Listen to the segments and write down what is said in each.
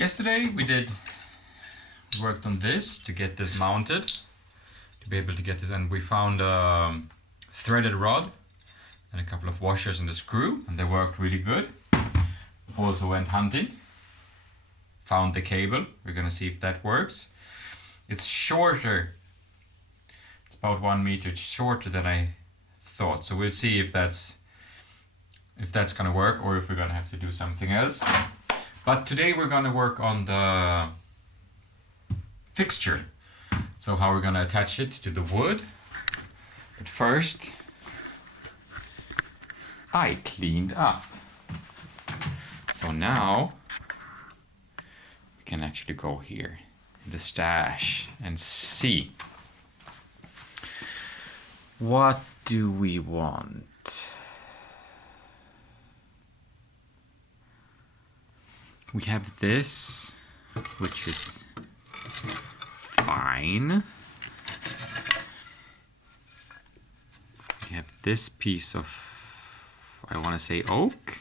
Yesterday we worked on this to get this mounted, to be able to get this, and we found a threaded rod and a couple of washers and a screw, and they worked really good. Also went hunting, found the cable. We're gonna see if that works. It's shorter, it's about 1 meter, it's shorter than I thought, so we'll see if that's gonna work or if we're gonna have to do something else. But today we're gonna work on the fixture, so how we're gonna attach it to the wood. But first, I cleaned up. So now we can actually go here in the stash and see what do we want. We have this, which is fine. We have this piece of, I want to say, oak.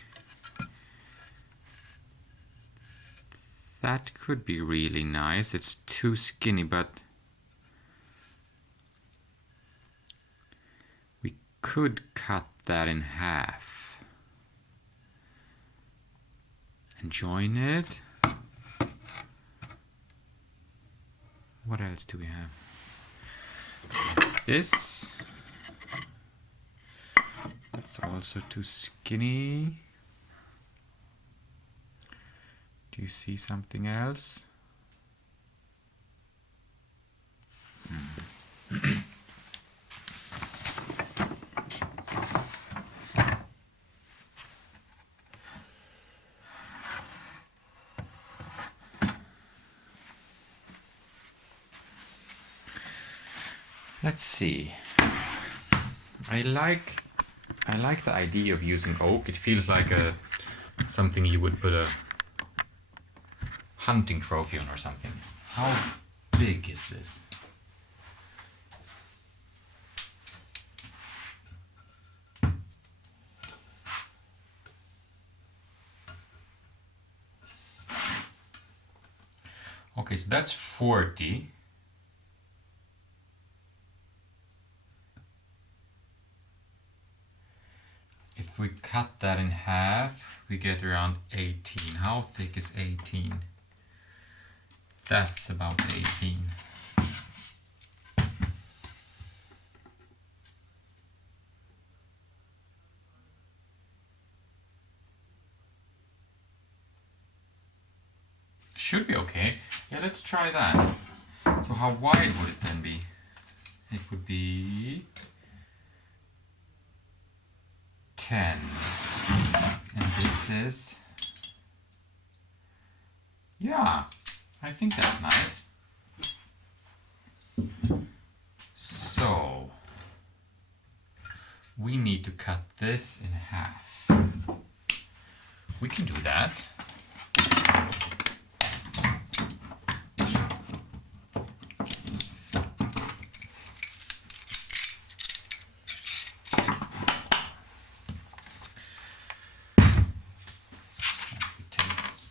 That could be really nice. It's too skinny, but we could cut that in half and join it. What else do we have? This. That's also too skinny. Do you see something else? Let's see. I like the idea of using oak. It feels like something you would put a hunting trophy on or something. How big is this? Okay, so that's 40. If we cut that in half, we get around 18. How thick is 18? That's about 18. Should be okay. Yeah, let's try that. So how wide would it then be? It would be 10. And this is, yeah, I think that's nice. So we need to cut this in half. We can do that.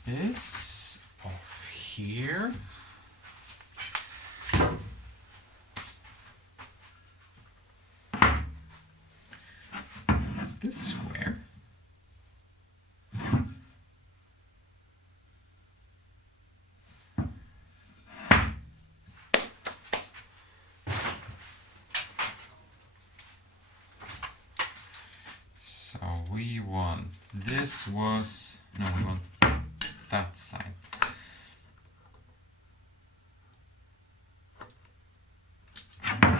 This off here. Is this square? So we want, this was, no, we want that side.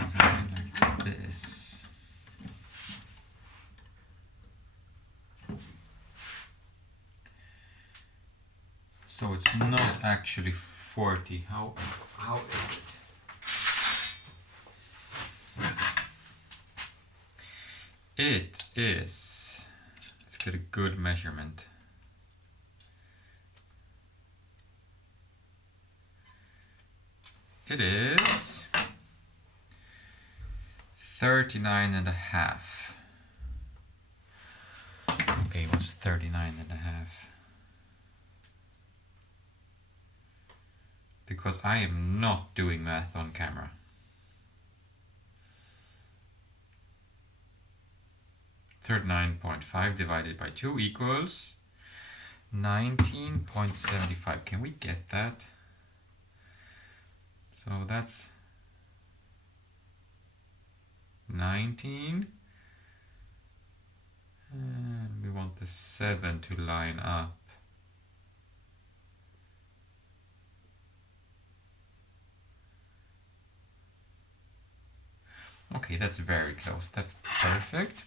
Something like this. So it's not actually 40. How is it? It is. Let's get a good measurement. It is 39.5. Okay, it was 39.5. because I am not doing math on camera. 39.5 divided by 2 equals 19.75. Can we get that? So that's 19. And we want the 7 to line up. Okay, that's very close. That's perfect.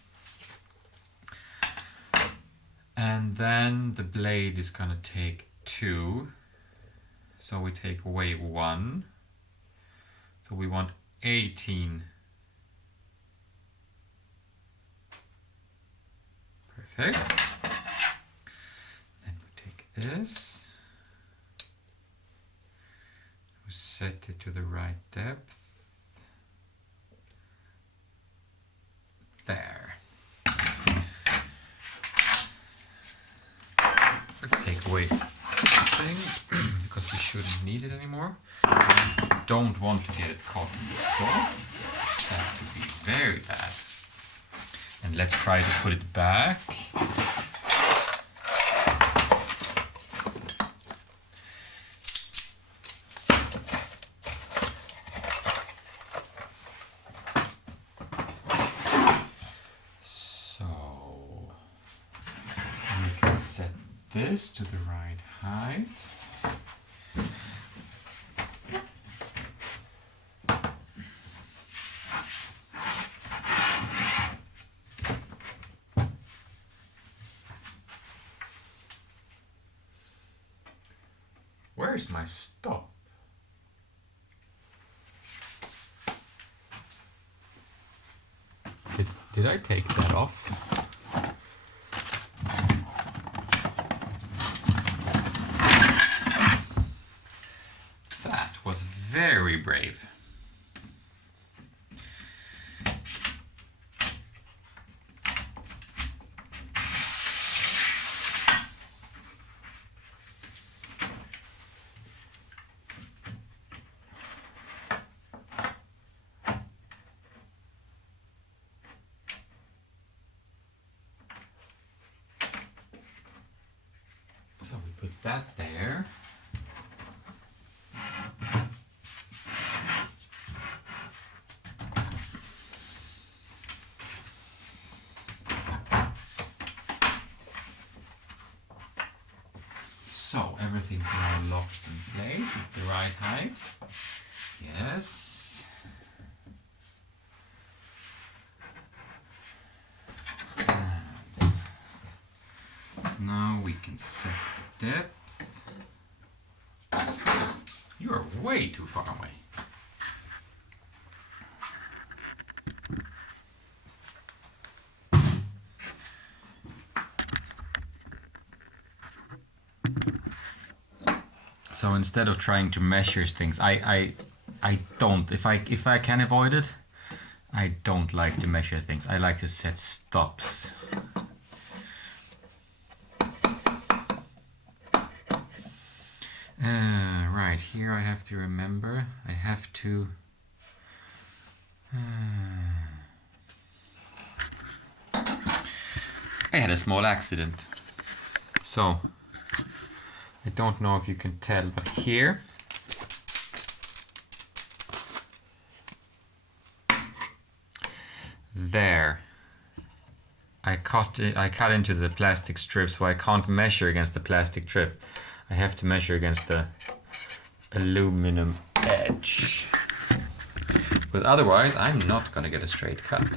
And then the blade is gonna take 2. So we take away 1. So we want 18. Perfect. Then we take this. We set it to the right depth. There. Let's take away the thing because we shouldn't need it anymore. We don't want to get it caught in the salt. That would be very bad. And let's try to put it back. Set this to the right height. Where's my stop? Did I take that off? Was very brave. So we put that there. So everything's now locked in place at the right height. Yes. And now we can set the depth. You are way too far away. So instead of trying to measure things, I don't, if I can avoid it, I don't like to measure things. I like to set stops. Right, here I have to remember, I have to I had a small accident. So I don't know if you can tell, but here there I cut into the plastic strip, so I can't measure against the plastic strip. I have to measure against the aluminum edge, because otherwise I'm not gonna get a straight cut.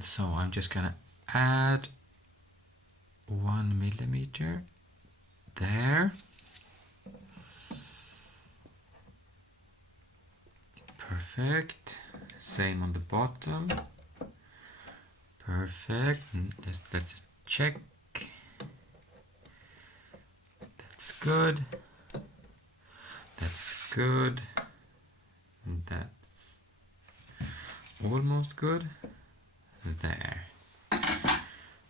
So I'm just gonna add 1 millimeter there. Perfect. Same on the bottom. Perfect. Let's just check. That's good. That's good. And that's almost good. there.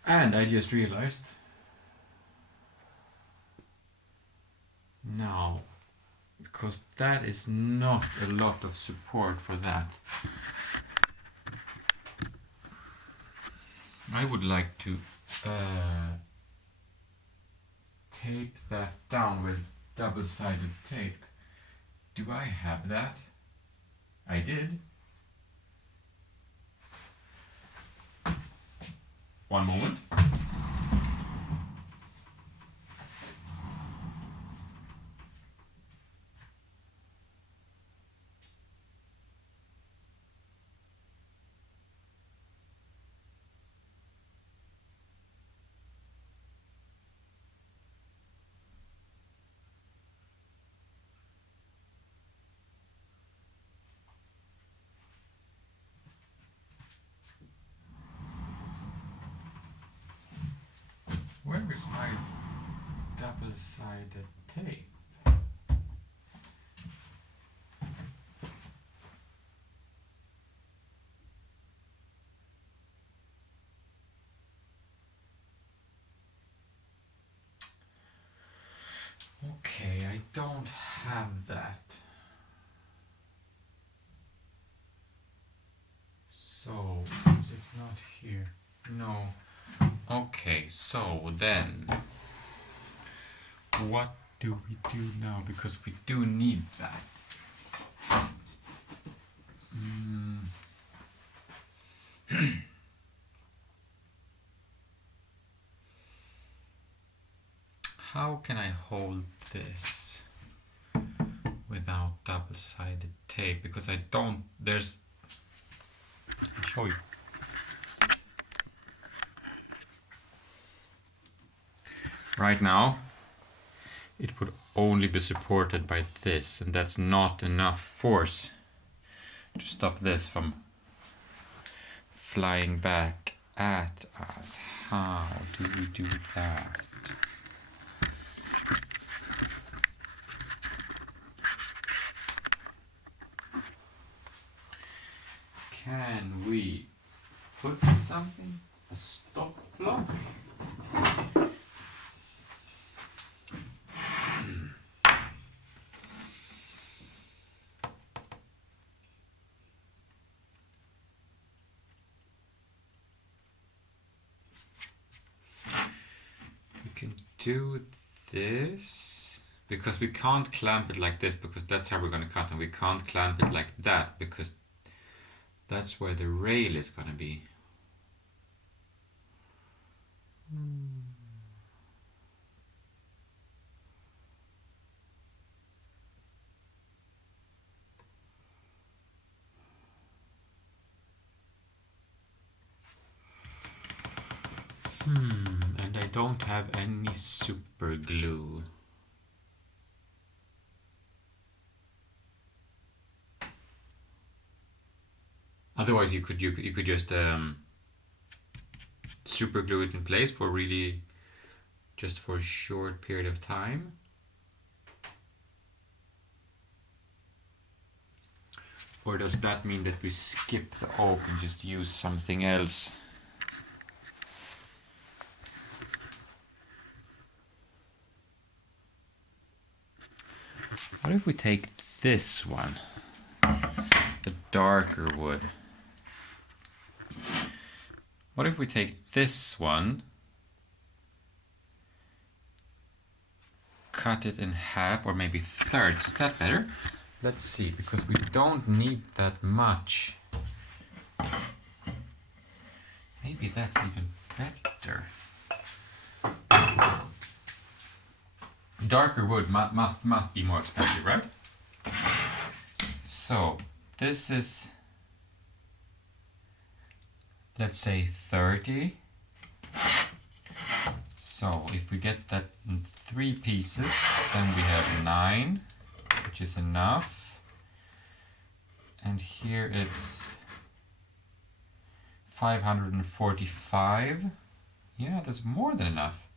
And I just realized now, because that is not a lot of support for that, I would like to tape that down with double-sided tape. Do I have that? I did. One moment. Where is my double-sided tape? Okay, I don't have that. So, it's not here. No. Okay, so then, what do we do now? Because we do need that. How can I hold this without double-sided tape? Because I don't, there's, I'll show you. Right now, it would only be supported by this, and that's not enough force to stop this from flying back at us. How do we do that? Can we put something? A stop block? We can do this because we can't clamp it like this because that's how we're going to cut, and we can't clamp it like that because that's where the rail is going to be. And I don't have any super glue. Otherwise, you could just super glue it in place for really just for a short period of time. Or does that mean that we skip the oak and just use something else? What if we take this one, the darker wood? What if we take this one, cut it in half or maybe thirds? Is that better? Let's see, because we don't need that much. Maybe that's even better. Darker wood must be more expensive, right? So this is, let's say 30. So if we get that in 3 pieces, then we have 9, which is enough. And here it's 545. Yeah, that's more than enough.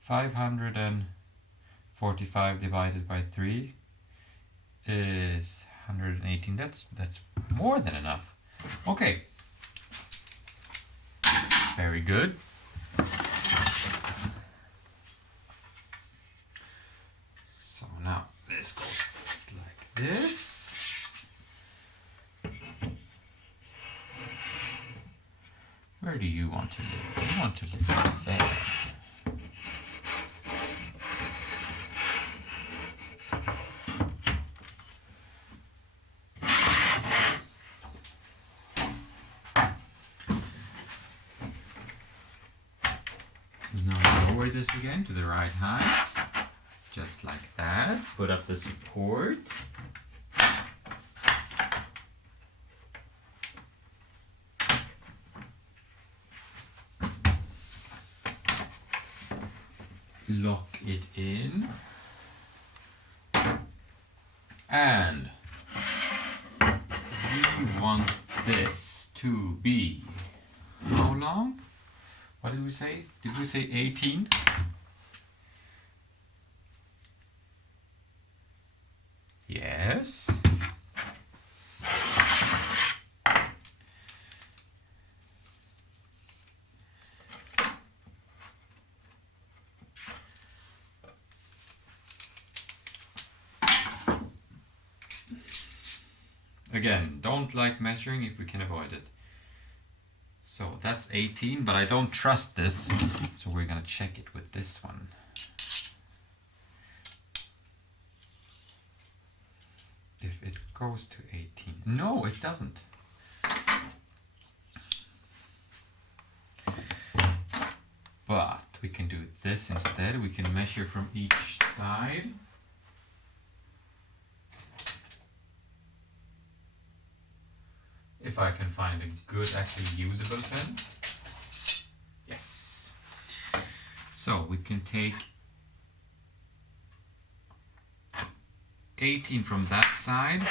545 divided by 3 is 118. That's more than enough. Okay. Very good. So now this goes like this. Where do you want to live? You want to live there. Now lower this again to the right height, just like that. Put up the support. Lock it in. And we want this to be how long? What did we say? Did we say 18? Yes. Again, don't like measuring if we can avoid it. So that's 18, but I don't trust this, so we're gonna check it with this one. If it goes to 18. No, it doesn't. But we can do this instead. We can measure from each side. If I can find a good, actually usable pen. Yes. So we can take 18 from that side,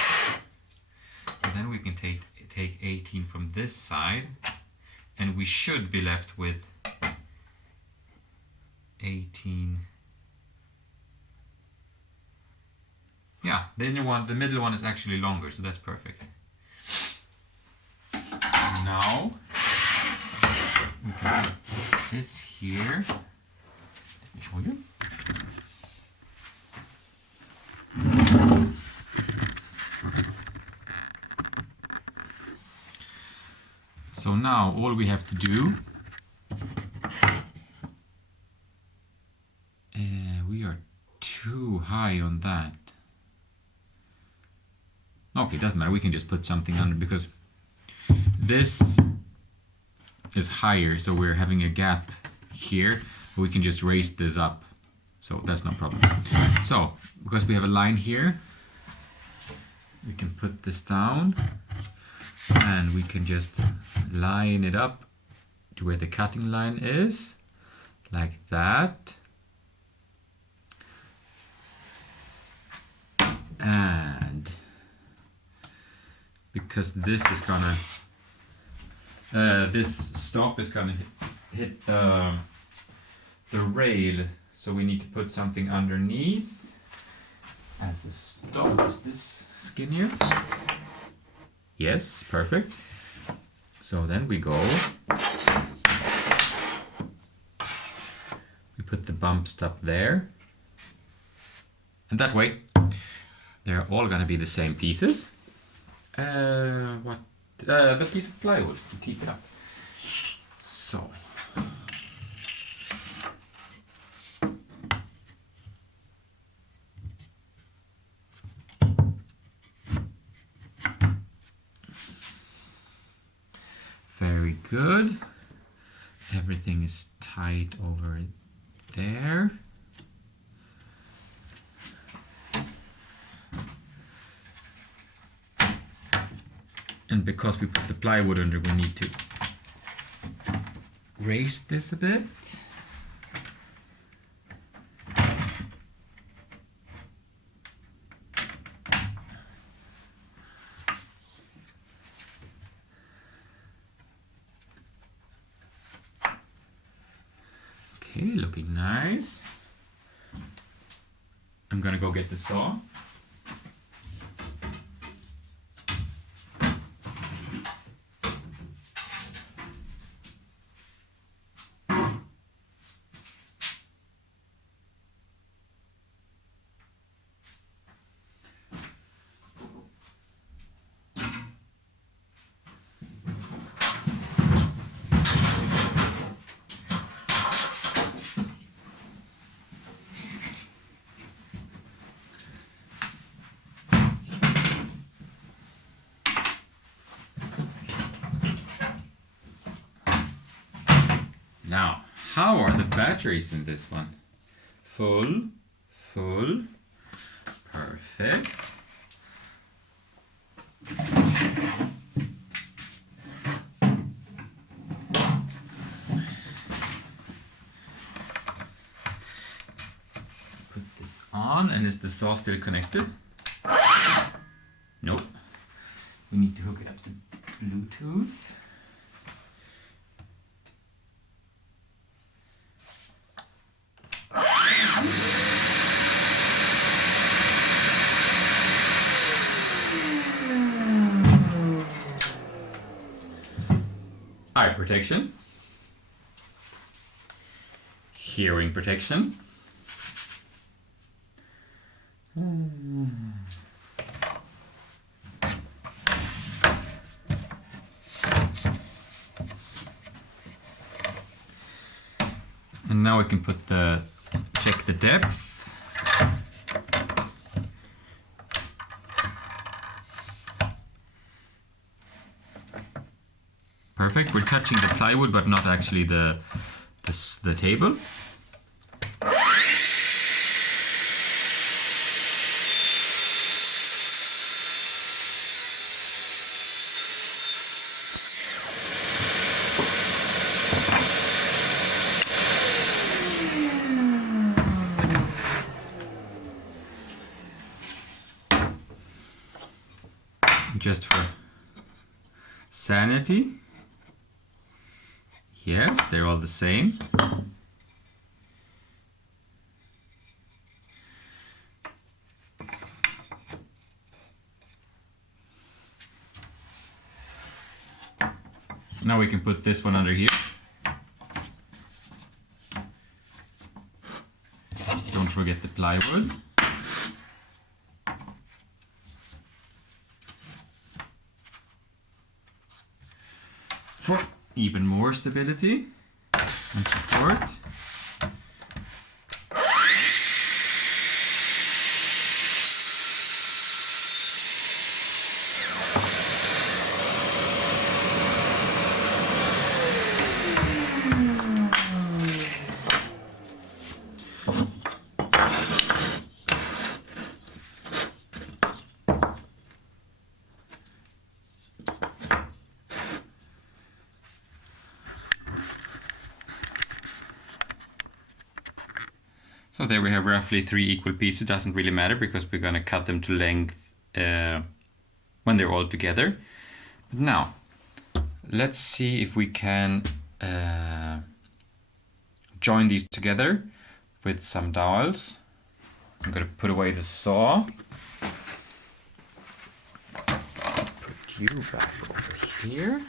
and then we can take 18 from this side, and we should be left with 18. Yeah, the inner one, the middle one is actually longer, so that's perfect. Now we can put this here. Let me show you. So now all we have to do, we are too high on that. Okay, it doesn't matter, we can just put something under, because this is higher, so we're having a gap here. We can just raise this up, so that's no problem. So, because we have a line here, we can put this down, and we can just line it up to where the cutting line is, like that. And because this is gonna this stop is gonna hit the rail, so we need to put something underneath as a stop. Is this skinnier? Yes, perfect. So then we go, we put the bump stop there, and that way they're all gonna be the same pieces. The piece of plywood to keep it up. So very good. Everything is tight over there. And because we put the plywood under, we need to raise this a bit. Okay, looking nice. I'm gonna go get the saw. Now, how are the batteries in this one? Full, full, perfect. Put this on, and is the saw still connected? Nope. We need to hook it up to Bluetooth. Eye protection, hearing protection, and now we can check the depth. Perfect. We're touching the plywood, but not actually the table. Just for sanity. Yes, they're all the same. Now we can put this one under here. Don't forget the plywood. For even more stability and support. So there we have roughly 3 equal pieces. It doesn't really matter because we're going to cut them to length when they're all together. But now, let's see if we can join these together with some dowels. I'm going to put away the saw. Put you back over here.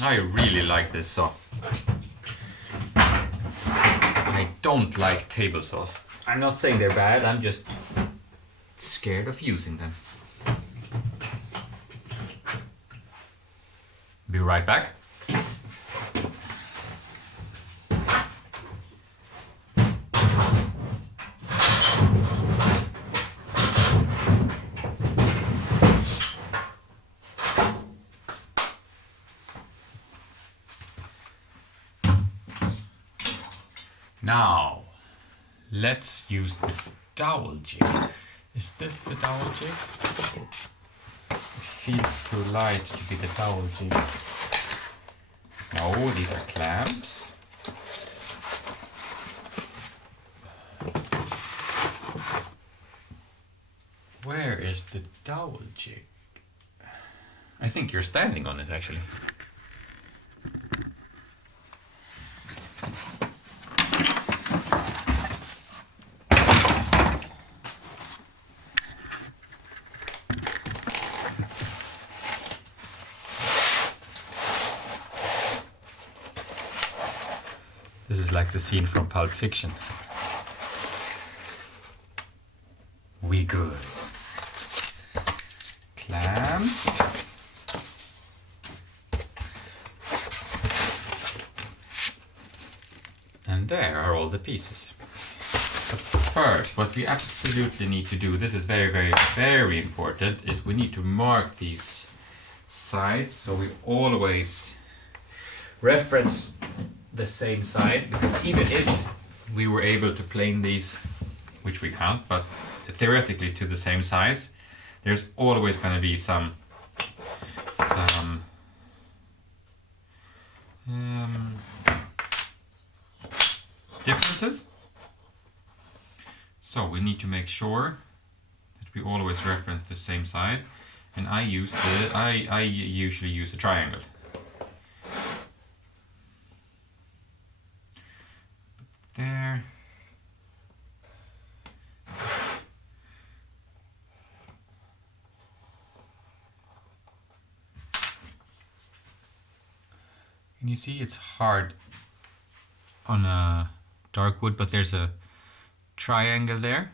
I really like this saw. I don't like table saws. I'm not saying they're bad, I'm just scared of using them. Be right back. Now, let's use the dowel jig. Is this the dowel jig? It feels too light to be the dowel jig. No, these are clamps. Where is the dowel jig? I think you're standing on it actually. This is like the scene from Pulp Fiction. We good. Clamp. And And there are all the pieces. But first, what we absolutely need to do, this is very, very, very important, is we need to mark these sides so we always reference the same side, because even if we were able to plane these, which we can't, but theoretically to the same size, there's always going to be some differences. So we need to make sure that we always reference the same side, and I usually use a triangle. There. And you see it's hard on a dark wood, but there's a triangle there.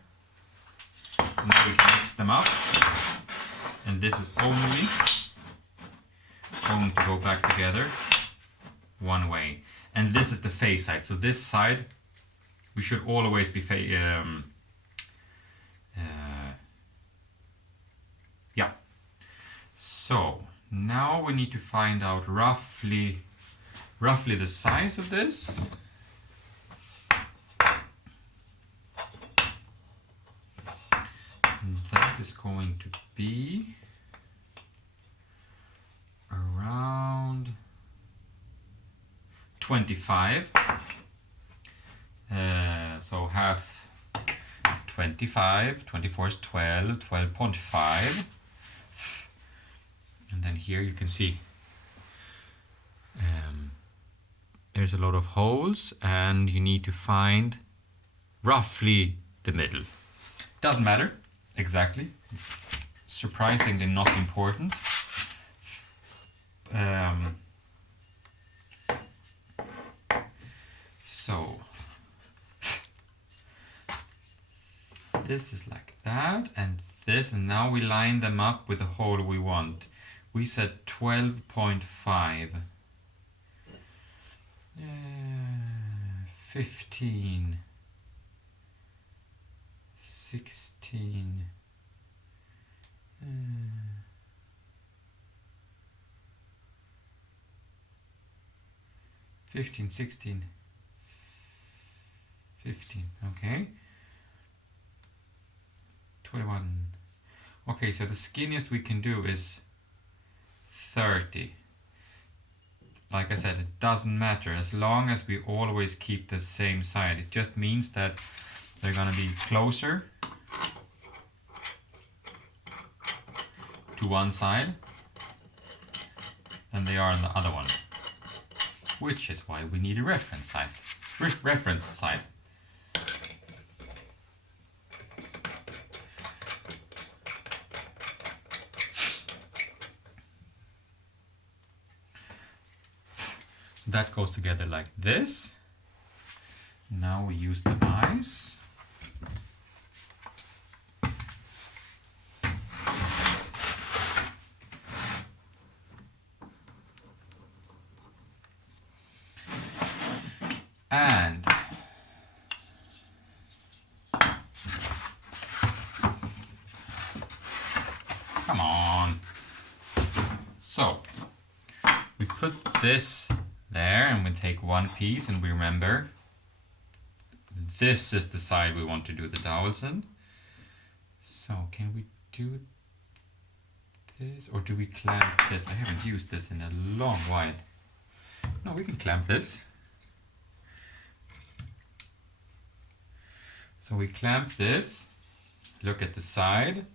Now we can mix them up, and this is only going to go back together one way. And this is the face side, so this side we should always be yeah. So now we need to find out roughly the size of this. And that is going to be around 25. So half 25, 24 is 12, 12.5. And then here you can see there's a lot of holes, and you need to find roughly the middle. Doesn't matter exactly, surprisingly not important. So this is like that, and this, and now we line them up with the hole we want. We said 12.5. 15, 16, 15, 16, 15, okay. 21. Okay, so the skinniest we can do is 30. Like I said, it doesn't matter as long as we always keep the same side. It just means that they're going to be closer to one side than they are on the other one, which is why we need a reference side. That goes together like this. Now we use the eyes. And come on. So we put this there, and we take one piece, and we remember this is the side we want to do the dowels in. So can we do this, or do we clamp this? I haven't used this in a long while. No, we can clamp this. So we clamp this, look at the side,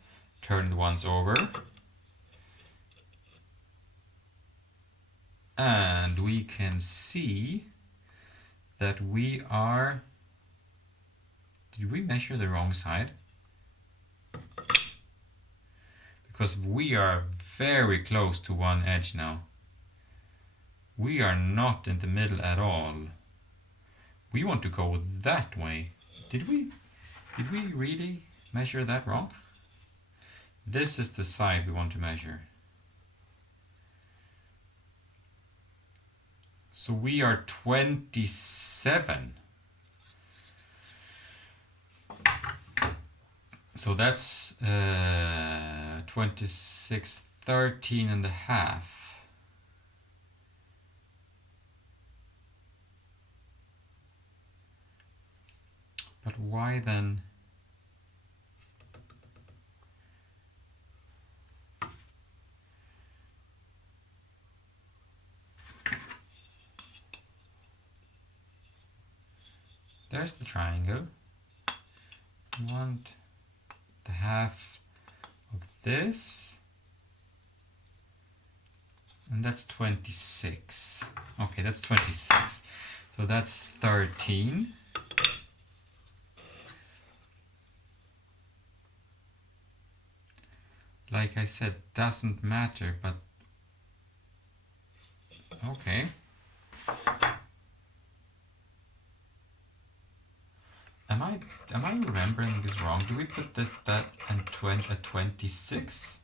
turn it once over, and we can see that we are... Did we measure the wrong side? Because we are very close to one edge now. We are not in the middle at all. We want to go that way. Did we really measure that wrong? This is the side we want to measure. So we are 27 So that's 26, 13 and a half. But why then? There's the triangle. We want the half of this. And that's 26. Okay, that's 26. So that's 13. Like I said, doesn't matter, but okay. Am I remembering this wrong? Do we put that and 26?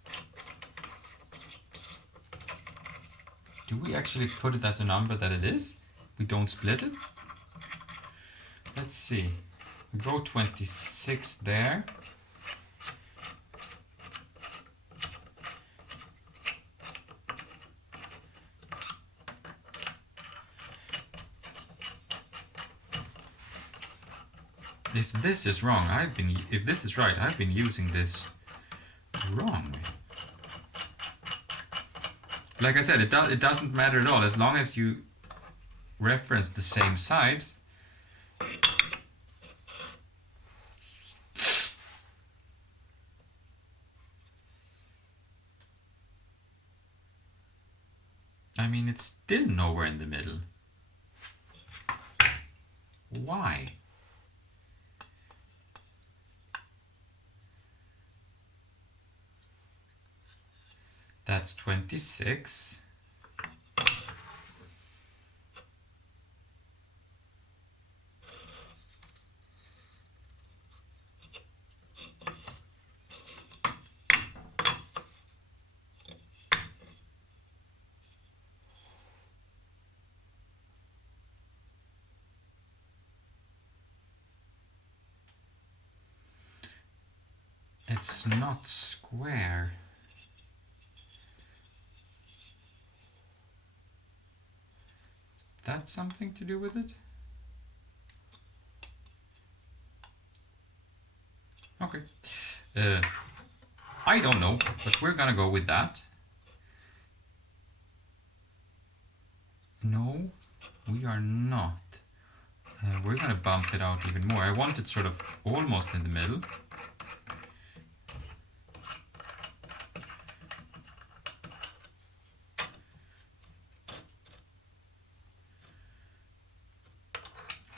Do we actually put it at the number that it is? We don't split it? Let's see. We go 26 there. If this is wrong, if this is right, I've been using this wrong. Like I said, it doesn't matter at all as long as you reference the same sides. I mean, it's still nowhere in the middle. Why? That's 26. It's not square. That something to do with it? Okay. I don't know, but we're gonna go with that. No, we are not. We're gonna bump it out even more. I want it sort of almost in the middle.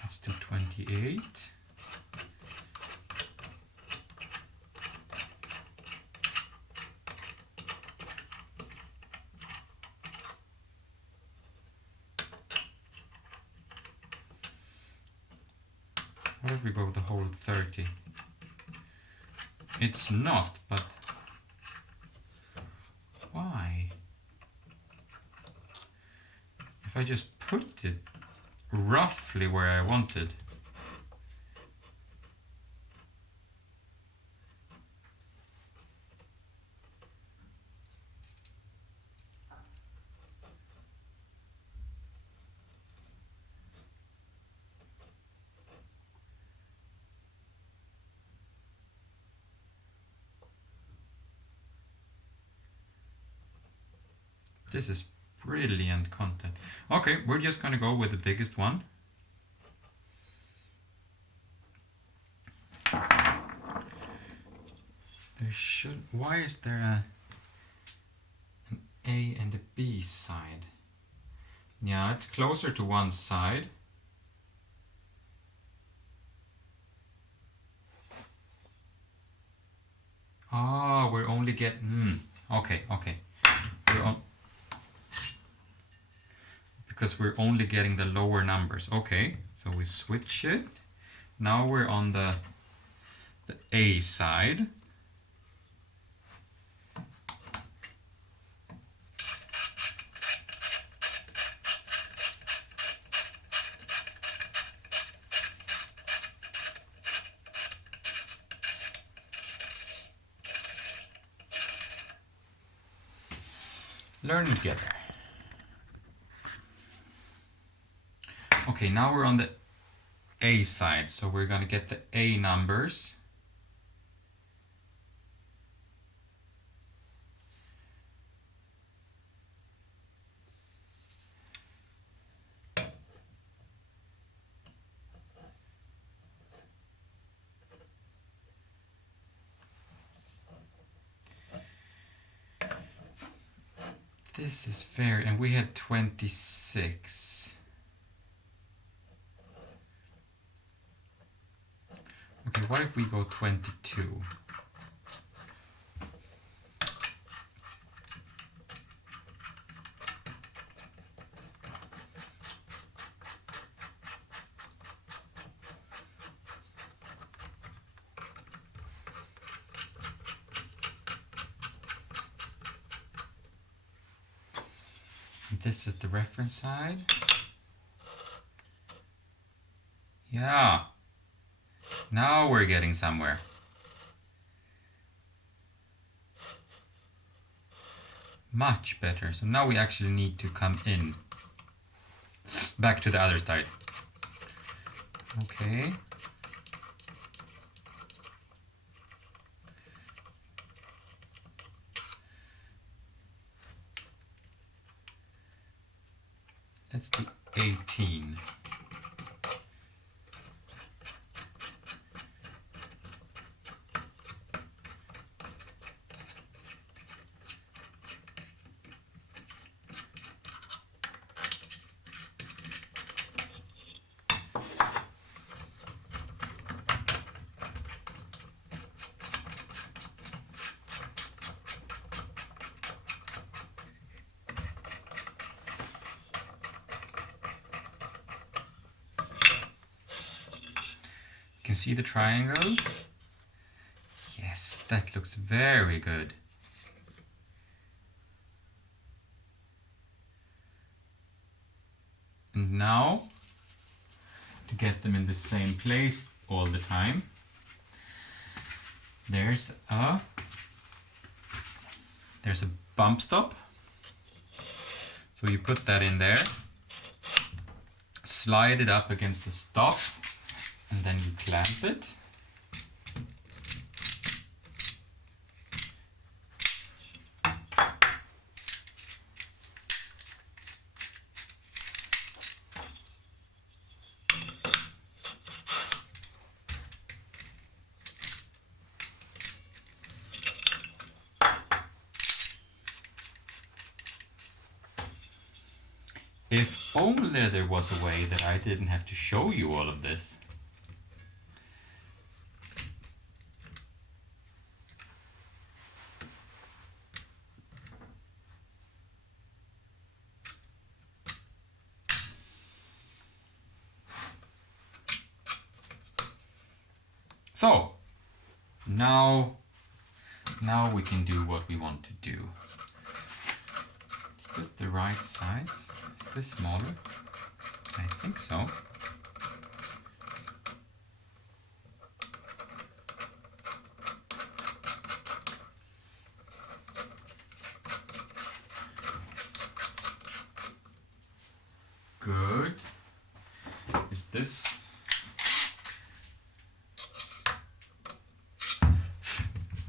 Let's do 28. What if we go with the whole 30? It's not, but why? If I just put it roughly where I wanted. This is brilliant content. Okay, we're just gonna go with the biggest one. Why is there an A and a B side? Yeah, it's closer to one side. Oh, we're only getting, okay. Because we're only getting the lower numbers. Okay, so we switch it. Now we're on the A side. learning together. Okay, now we're on the A side, so we're going to get the A numbers. This is fair, and we had 26. Okay, what if we go 22? This is the reference side. Yeah. Now we're getting somewhere. Much better. So now we actually need to come in. Back to the other side. Okay. Let's do 18. You can see the triangle. Yes, that looks very good. And now, to get them in the same place all the time, there's a bump stop. So you put that in there, slide it up against the stop, and then you clamp it. If only there was a way that I didn't have to show you all of this. So, now we can do what we want to do. Is this the right size? Is this smaller? I think so. Good. Is this?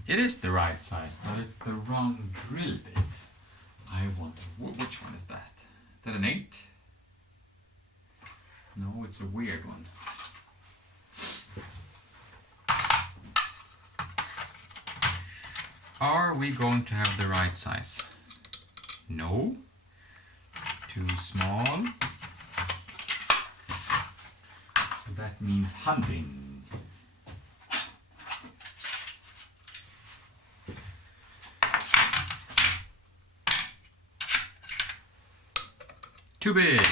It is the right size, but it's the wrong drill bit. I want, which one is that? Is that an 8? No, it's a weird one. Are we going to have the right size? No. Too small. So that means hunting. Too big.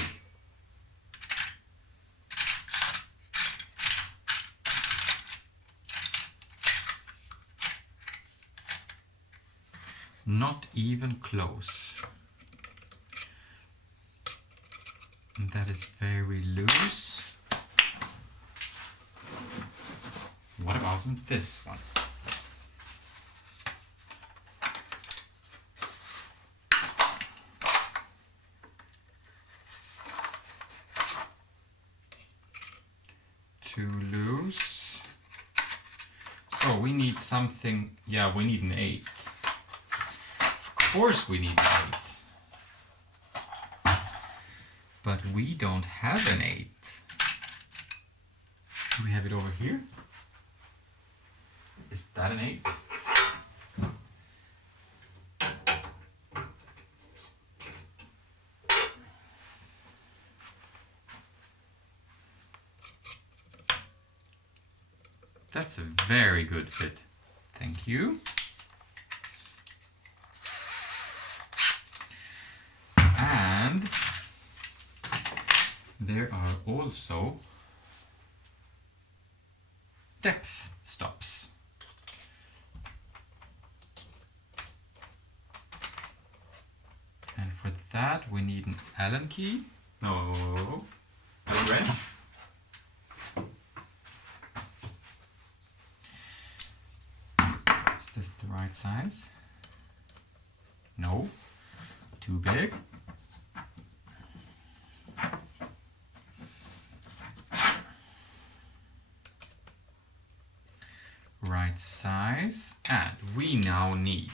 Not even close. And that is very loose. What about this one? too loose. So we need something, yeah, we need an 8. Of course we need an 8. But we don't have an 8. Do we have it over here? Is that an 8? That's a very good fit. Thank you. And there are also depth stops. And for that we need an Allen key. No, a wrench. Is this the right size? No, too big. Right size, and we now need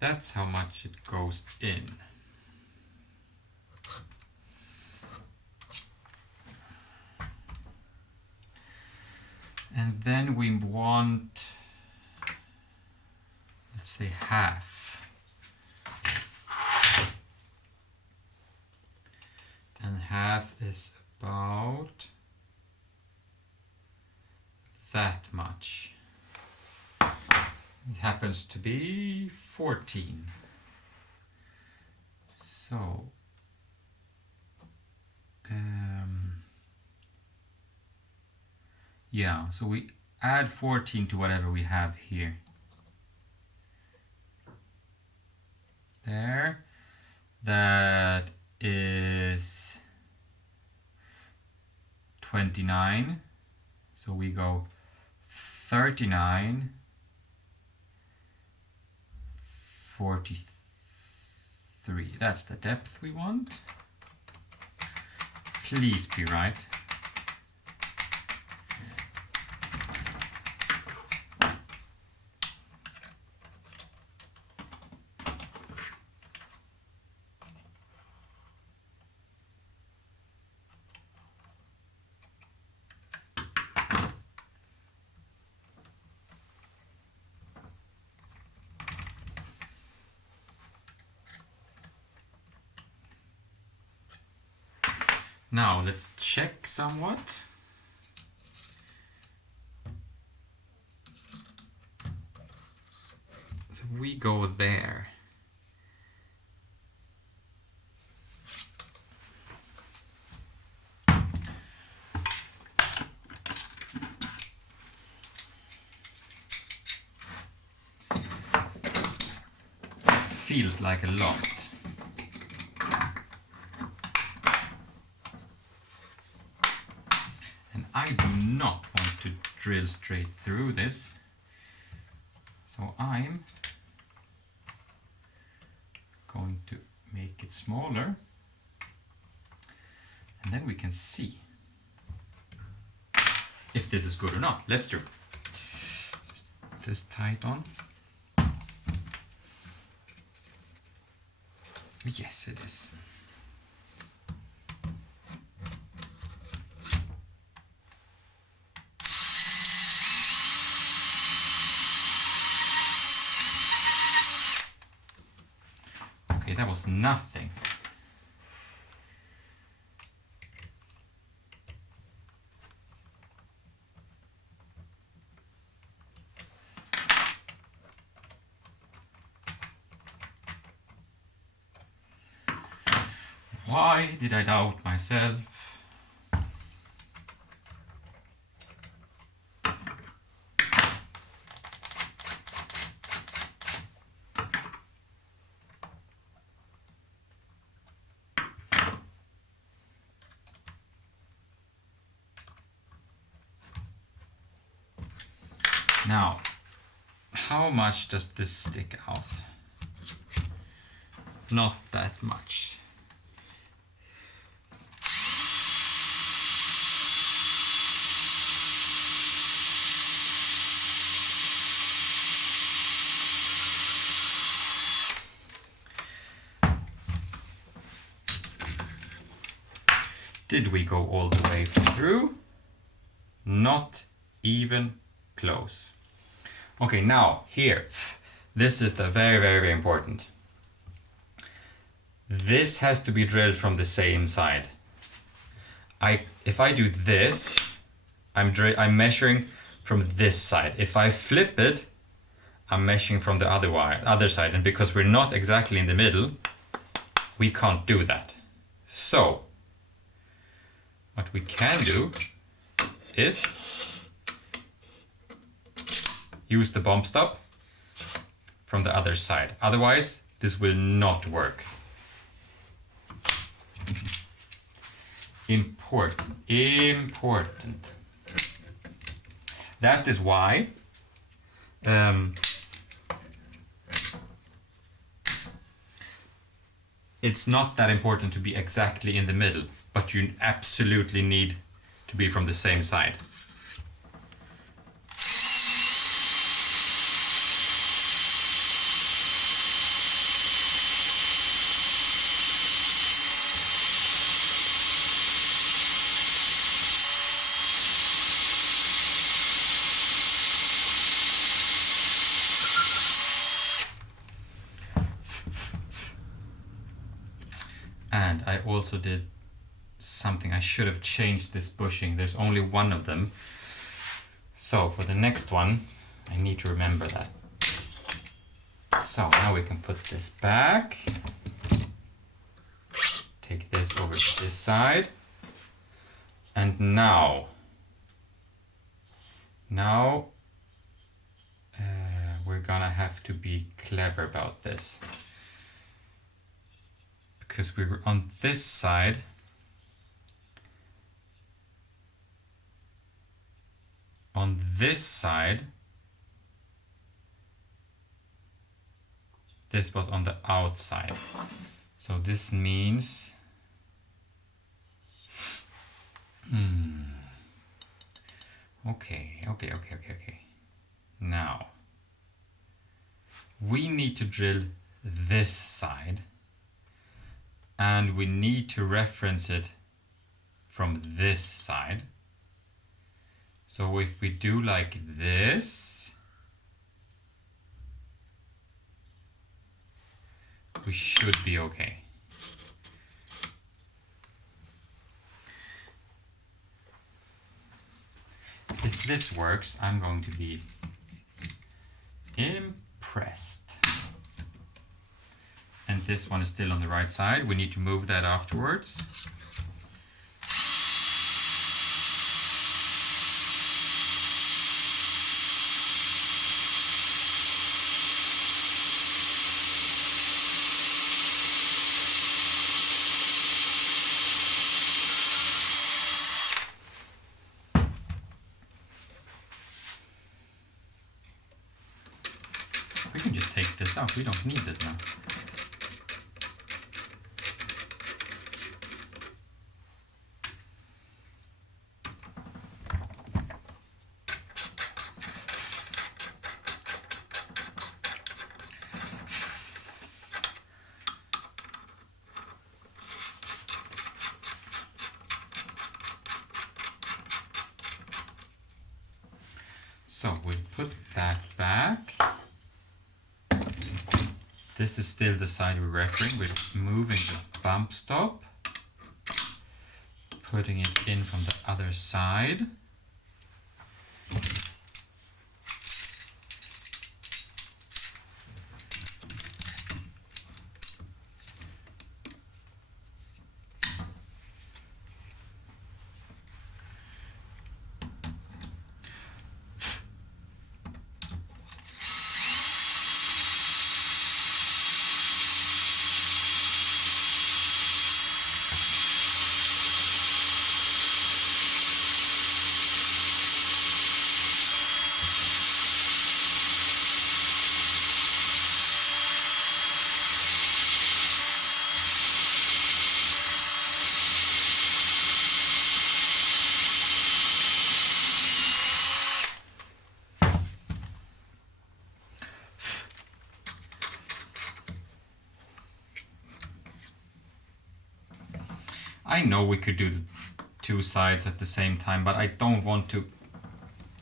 that's how much it goes in. And then we want, let's say, half. And half is about that much. It happens to be 14. So yeah, so we add 14 to whatever we have here. There. That is 29. So we go 39, 43. That's the depth we want. Please be right. Now let's check somewhat. So we go there. Feels like a lot. I do not want to drill straight through this, so I'm going to make it smaller, and then we can see if this is good or not. Let's do this tight on. Yes, it is. Okay, that was nothing. Why did I doubt myself? Now, how much does this stick out? Not that much. Did we go all the way through? Not even close. Okay, now here, this is the very important. This has to be drilled from the same side. If I do this, I'm measuring from this side. If I flip it, I'm measuring from the other side, and because we're not exactly in the middle, we can't do that. So what we can do is use the bump stop from the other side. Otherwise, this will not work. Important. That is why it's not that important to be exactly in the middle, but you absolutely need to be from the same side. And I also did something. I should have changed this bushing. There's only one of them. So for the next one, I need to remember that. So now we can put this back. Take this over to this side. And now we're gonna have to be clever about this. Because we were on this side, this was on the outside. So this means Okay. Now we need to drill this side, and we need to reference it from this side. So if we do like this, we should be okay. If this works, I'm going to be impressed. And this one is still on the right side. We need to move that afterwards. We can just take this out. We don't need this now. So we put that back. This is still the side we're referring. We're moving the bump stop, putting it in from the other side. I know we could do the two sides at the same time, but I don't want to.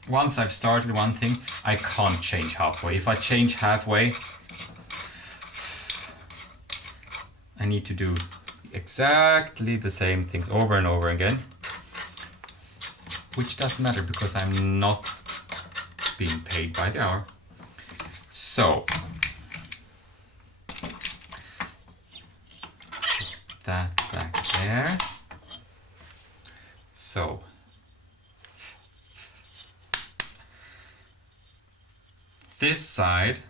Once I've started one thing, I can't change halfway. If I change halfway, I need to do exactly the same things over and over again, which doesn't matter because I'm not being paid by the hour. So put that back there. So this side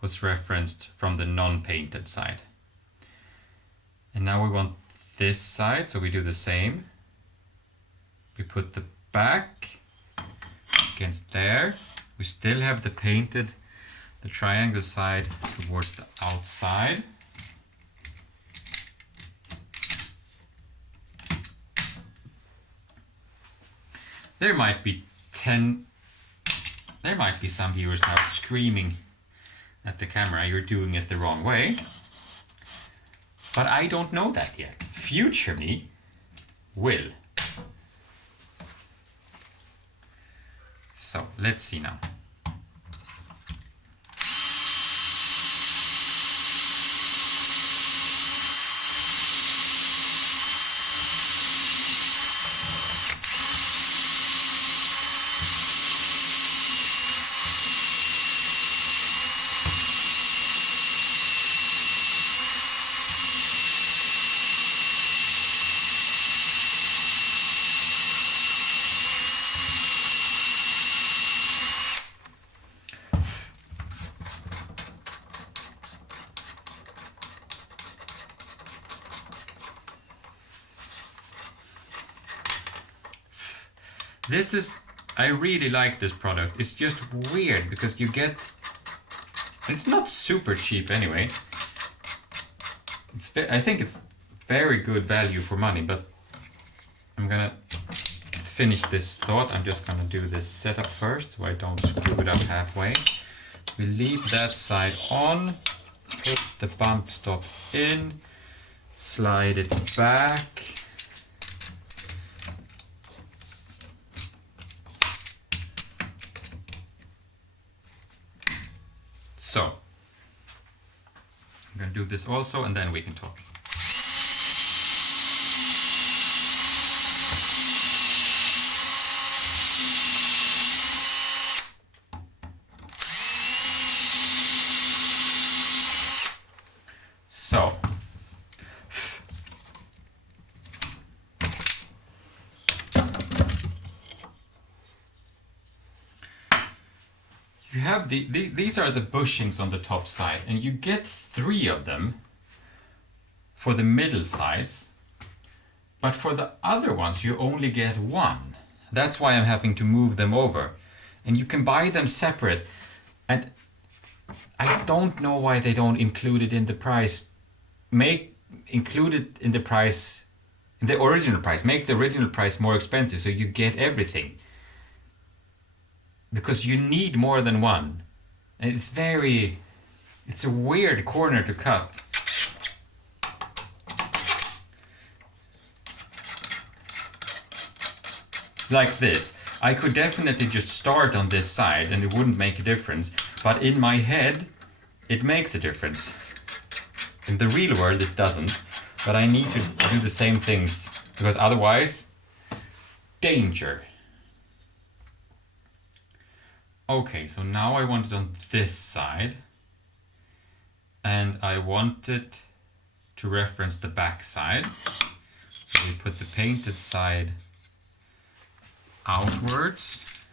was referenced from the non-painted side. And now we want this side, so we do the same. We put the back against there. We still have the painted, the triangle side towards the outside. There might be some viewers now screaming at the camera, you're doing it the wrong way. But I don't know that yet. Future me will. So let's see now. This is, I really like this product. It's just weird because you get, and it's not super cheap anyway. I think it's very good value for money, but I'm gonna finish this thought. I'm just gonna do this setup first so I don't screw it up halfway. We leave that side on, put the bump stop in, slide it back. So, I'm going to do this also and then we can talk. So, you have these are the bushings on the top side, and you get 3 of them for the middle size, but for the other ones you only get 1. That's why I'm having to move them over, and you can buy them separate, and I don't know why they don't include it in the price. Include it in the price, in the original price. Make the original price more expensive so you get everything. Because you need more than 1. And it's a weird corner to cut. Like this. I could definitely just start on this side and it wouldn't make a difference. But in my head, it makes a difference. In the real world, it doesn't. But I need to do the same things. Because otherwise, danger. Okay, so now I want it on this side, and I want it to reference the back side. So we put the painted side outwards,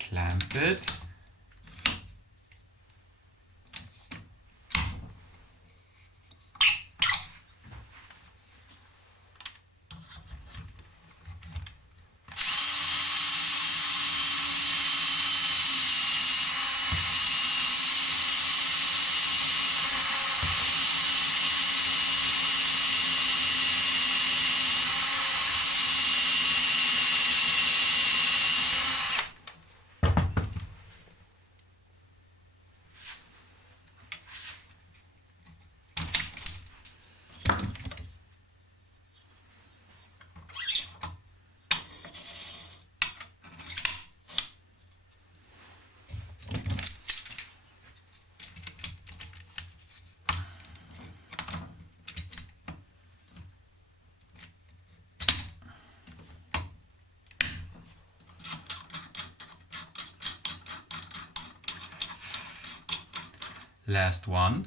clamp it, Last one.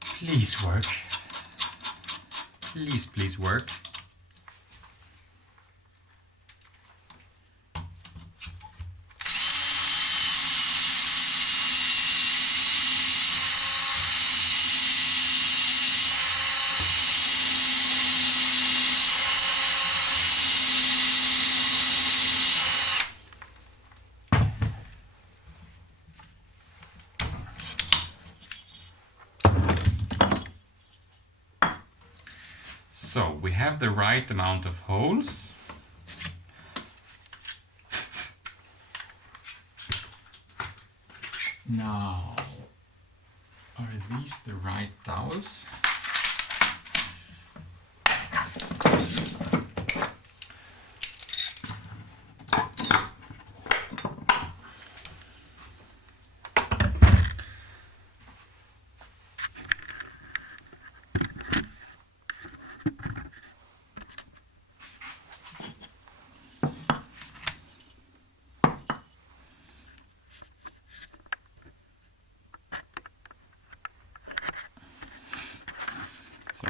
Please work. Please work. So we have the right amount of holes. Now, are these the right dowels?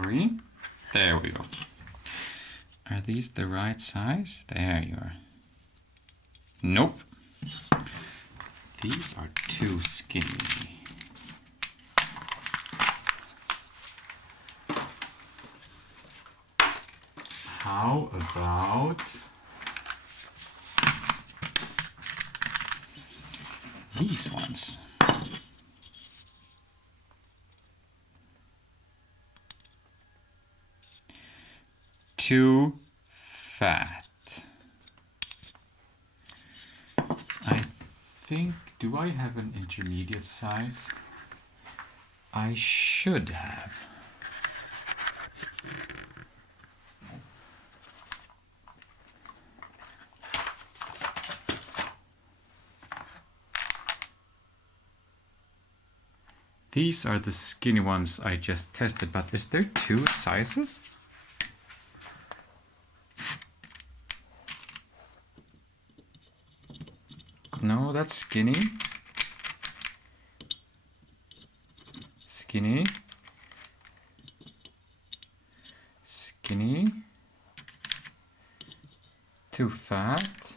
Sorry, there we go. Are these the right size? There you are. Nope. These are too skinny. How about these ones? Too fat. I think, do I have an intermediate size? I should have. These are the skinny ones I just tested, but is there two sizes? No, that's skinny. Skinny. Skinny. Too fat.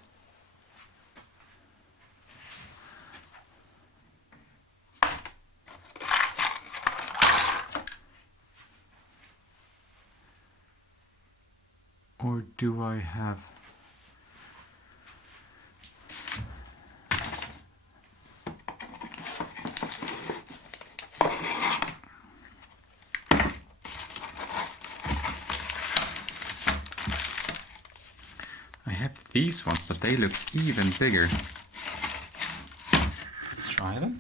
Or do I have... I have these ones, but they look even bigger. Let's try them.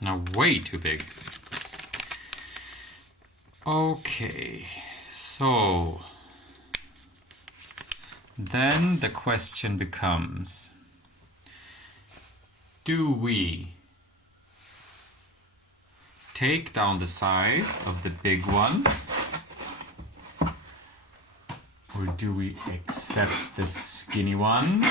Now way too big. Okay, so then the question becomes, do we take down the size of the big ones, or do we accept the skinny ones?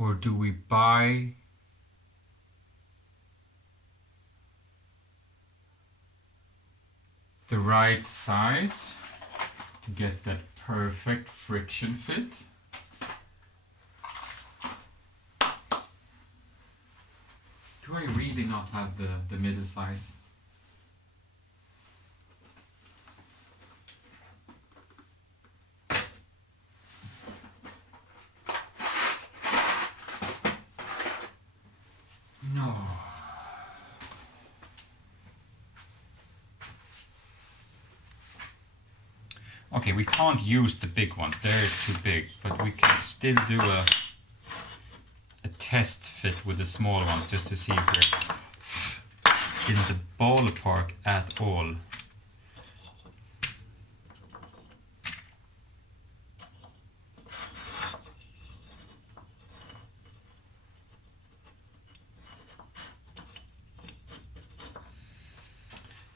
Or do we buy the right size to get that perfect friction fit? Do I really not have the middle size? No. Okay, we can't use the big one. They're too big, but we can still do a test fit with the small ones just to see if we're in the ballpark at all.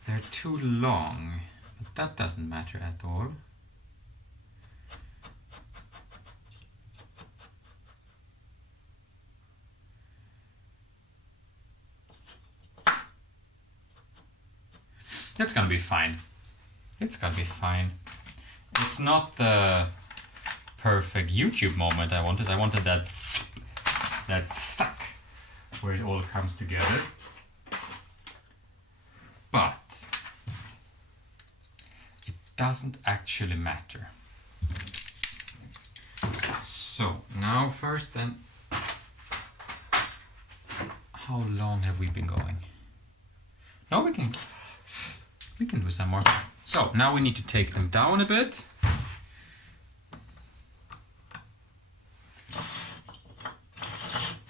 They're too long, but that doesn't matter at all. It's gonna be fine. It's gonna be fine. It's not the perfect YouTube moment I wanted. I wanted that thuck where it all comes together. But it doesn't actually matter. So now first then, how long have we been going? No, we can do some more. So now we need to take them down a bit.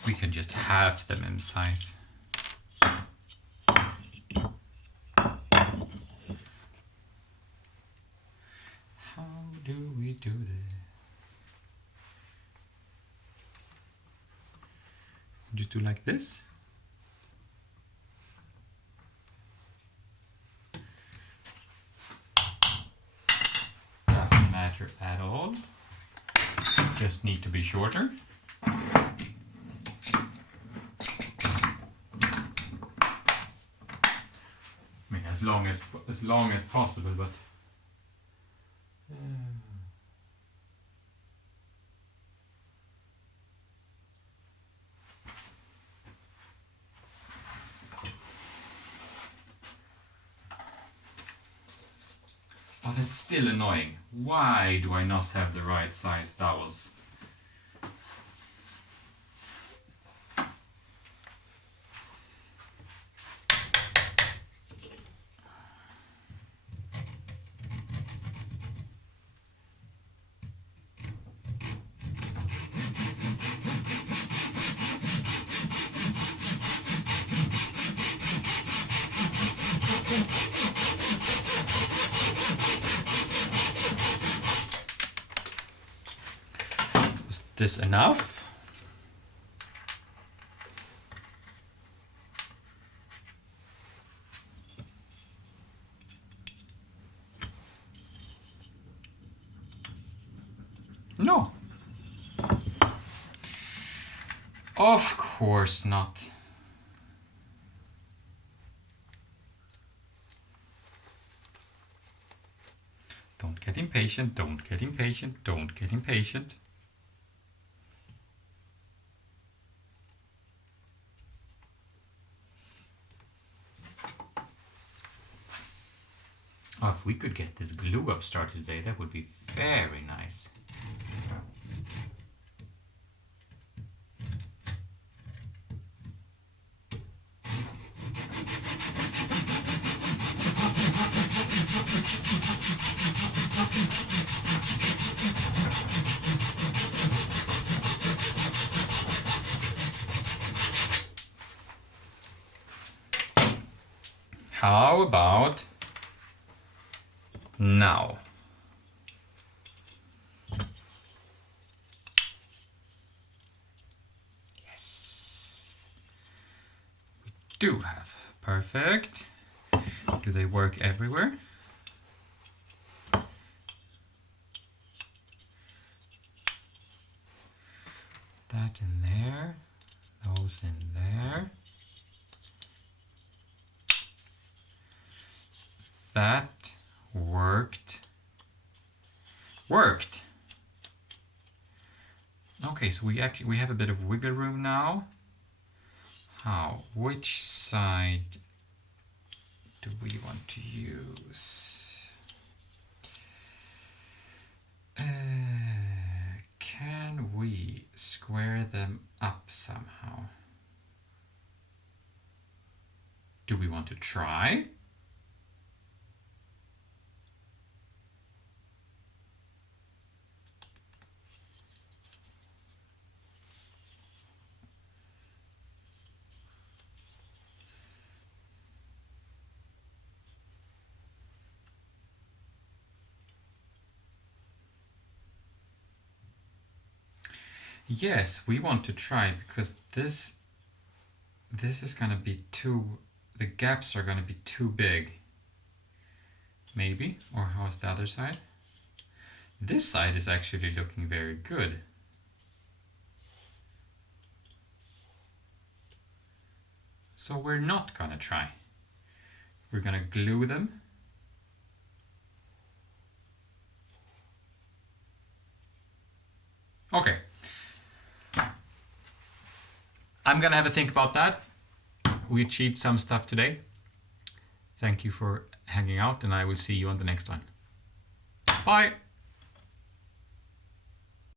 We can just halve them in size. How do we do this? Would you do like this? Doesn't matter at all. Just need to be shorter. I mean, as long as possible, but but it's still annoying. Why do I not have the right size dowels? Is this enough? No. Of course not. Don't get impatient, don't get impatient, don't get impatient. Oh, if we could get this glue up started today, that would be very nice. How about now? Yes. We do have. Perfect. Do they work everywhere? That in there. Those in there. That worked. Worked! Okay, so we have a bit of wiggle room now. How? Which side do we want to use? Can we square them up somehow? Do we want to try? Yes, we want to try, because this is gonna be too, the gaps are gonna be too big. Maybe, or how's the other side? This side is actually looking very good. So we're not gonna try. We're gonna glue them. Okay. I'm gonna have a think about that. We achieved some stuff today. Thank you for hanging out, and I will see you on the next one. Bye!